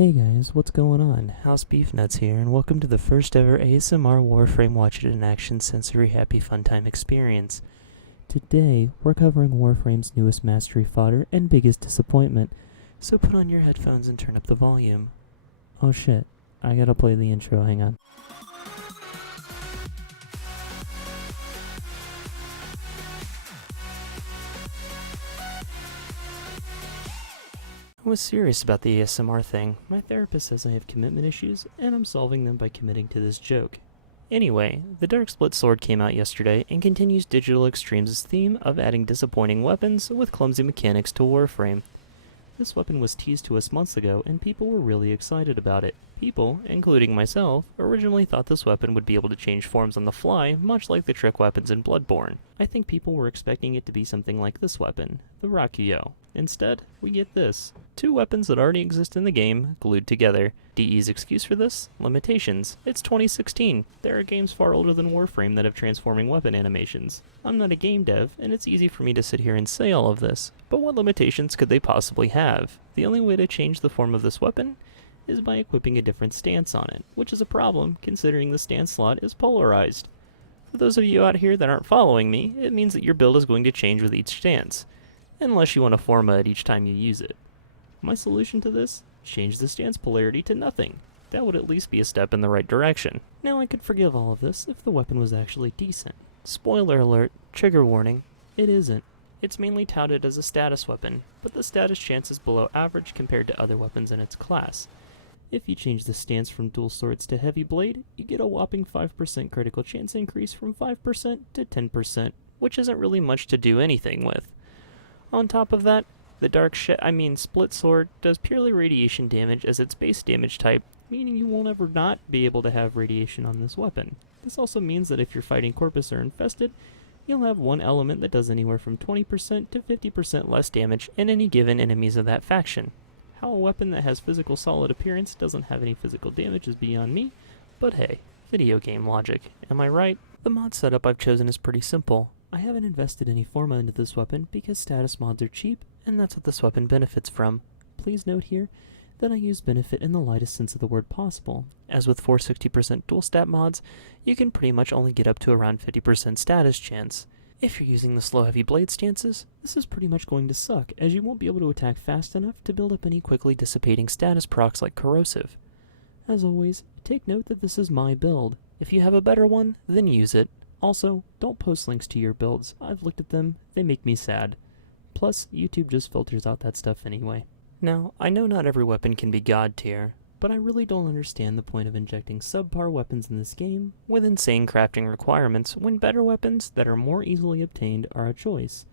Hey guys, what's going on? House Beef Nuts here, and welcome to the first ever ASMR Warframe Watch It in Action Sensory Happy Fun Time experience. Today, we're covering Warframe's newest mastery fodder and biggest disappointment, so put on your headphones and turn up the volume. Oh shit, I gotta play the intro, hang on. I was serious about the ASMR thing. My therapist says I have commitment issues, and I'm solving them by committing to this joke. Anyway, the Dark Split Sword came out yesterday and continues Digital Extremes' theme of adding disappointing weapons with clumsy mechanics to Warframe. This weapon was teased to us months ago, and people were really excited about it. People, including myself, originally thought this weapon would be able to change forms on the fly, much like the trick weapons in Bloodborne. I think people were expecting it to be something like this weapon, the Rakuyo. Instead, we get this. Two weapons that already exist in the game, glued together. DE's excuse for this? Limitations. It's 2016. There are games far older than Warframe that have transforming weapon animations. I'm not a game dev, and it's easy for me to sit here and say all of this, but what limitations could they possibly have? The only way to change the form of this weapon is by equipping a different stance on it, which is a problem considering the stance slot is polarized. For those of you out here that aren't following me, it means that your build is going to change with each stance, unless you want to forma it each time you use it. My solution to this? Change the stance polarity to nothing. That would at least be a step in the right direction. Now I could forgive all of this if the weapon was actually decent. Spoiler alert, trigger warning, it isn't. It's mainly touted as a status weapon, but the status chance is below average compared to other weapons in its class. If you change the stance from dual swords to heavy blade, you get a whopping 5% critical chance increase from 5% to 10%, which isn't really much to do anything with. On top of that, the Split Sword does purely radiation damage as its base damage type, meaning you won't ever not be able to have radiation on this weapon. This also means that if you're fighting Corpus or Infested, you'll have one element that does anywhere from 20% to 50% less damage in any given enemies of that faction. How a weapon that has physical solid appearance doesn't have any physical damage is beyond me, but hey, video game logic, am I right? The mod setup I've chosen is pretty simple. I haven't invested any forma into this weapon because status mods are cheap, and that's what this weapon benefits from. Please note here that I use benefit in the lightest sense of the word possible. As with 460% dual stat mods, you can pretty much only get up to around 50% status chance. If you're using the slow heavy blade stances, this is pretty much going to suck, as you won't be able to attack fast enough to build up any quickly dissipating status procs like corrosive. As always, take note that this is my build. If you have a better one, then use it. Also, don't post links to your builds. I've looked at them, they make me sad. Plus, YouTube just filters out that stuff anyway. Now, I know not every weapon can be god tier, but I really don't understand the point of injecting subpar weapons in this game with insane crafting requirements when better weapons that are more easily obtained are a choice.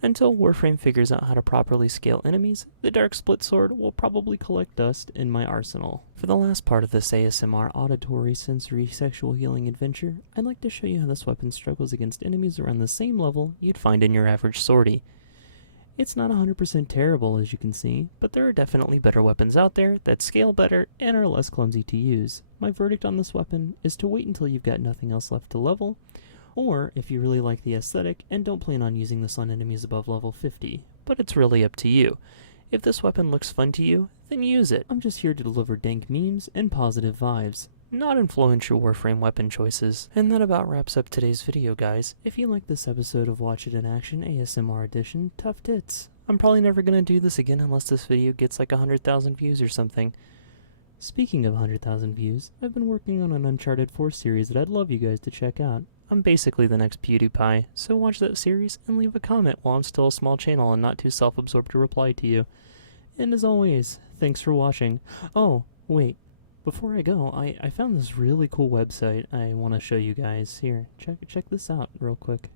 Until Warframe figures out how to properly scale enemies, the Dark Split Sword will probably collect dust in my arsenal. For the last part of this ASMR auditory sensory sexual healing adventure, I'd like to show you how this weapon struggles against enemies around the same level you'd find in your average sortie. It's not 100% terrible as you can see, but there are definitely better weapons out there that scale better and are less clumsy to use. My verdict on this weapon is to wait until you've got nothing else left to level, or if you really like the aesthetic and don't plan on using this on enemies above level 50, but it's really up to you. If this weapon looks fun to you, then use it. I'm just here to deliver dank memes and positive vibes, not influential Warframe weapon choices. And that about wraps up today's video, guys. If you like this episode of Watch It in Action ASMR edition, tough tits. I'm probably never gonna do this again unless this video gets like 100,000 views or something. Speaking of 100,000 views, I've been working on an Uncharted 4 series that I'd love you guys to check out. I'm basically the next PewDiePie, so watch that series and leave a comment while I'm still a small channel and not too self-absorbed to reply to you. And as always, thanks for watching. Oh, wait. Before I go, I found this really cool website I want to show you guys. Here, check this out real quick.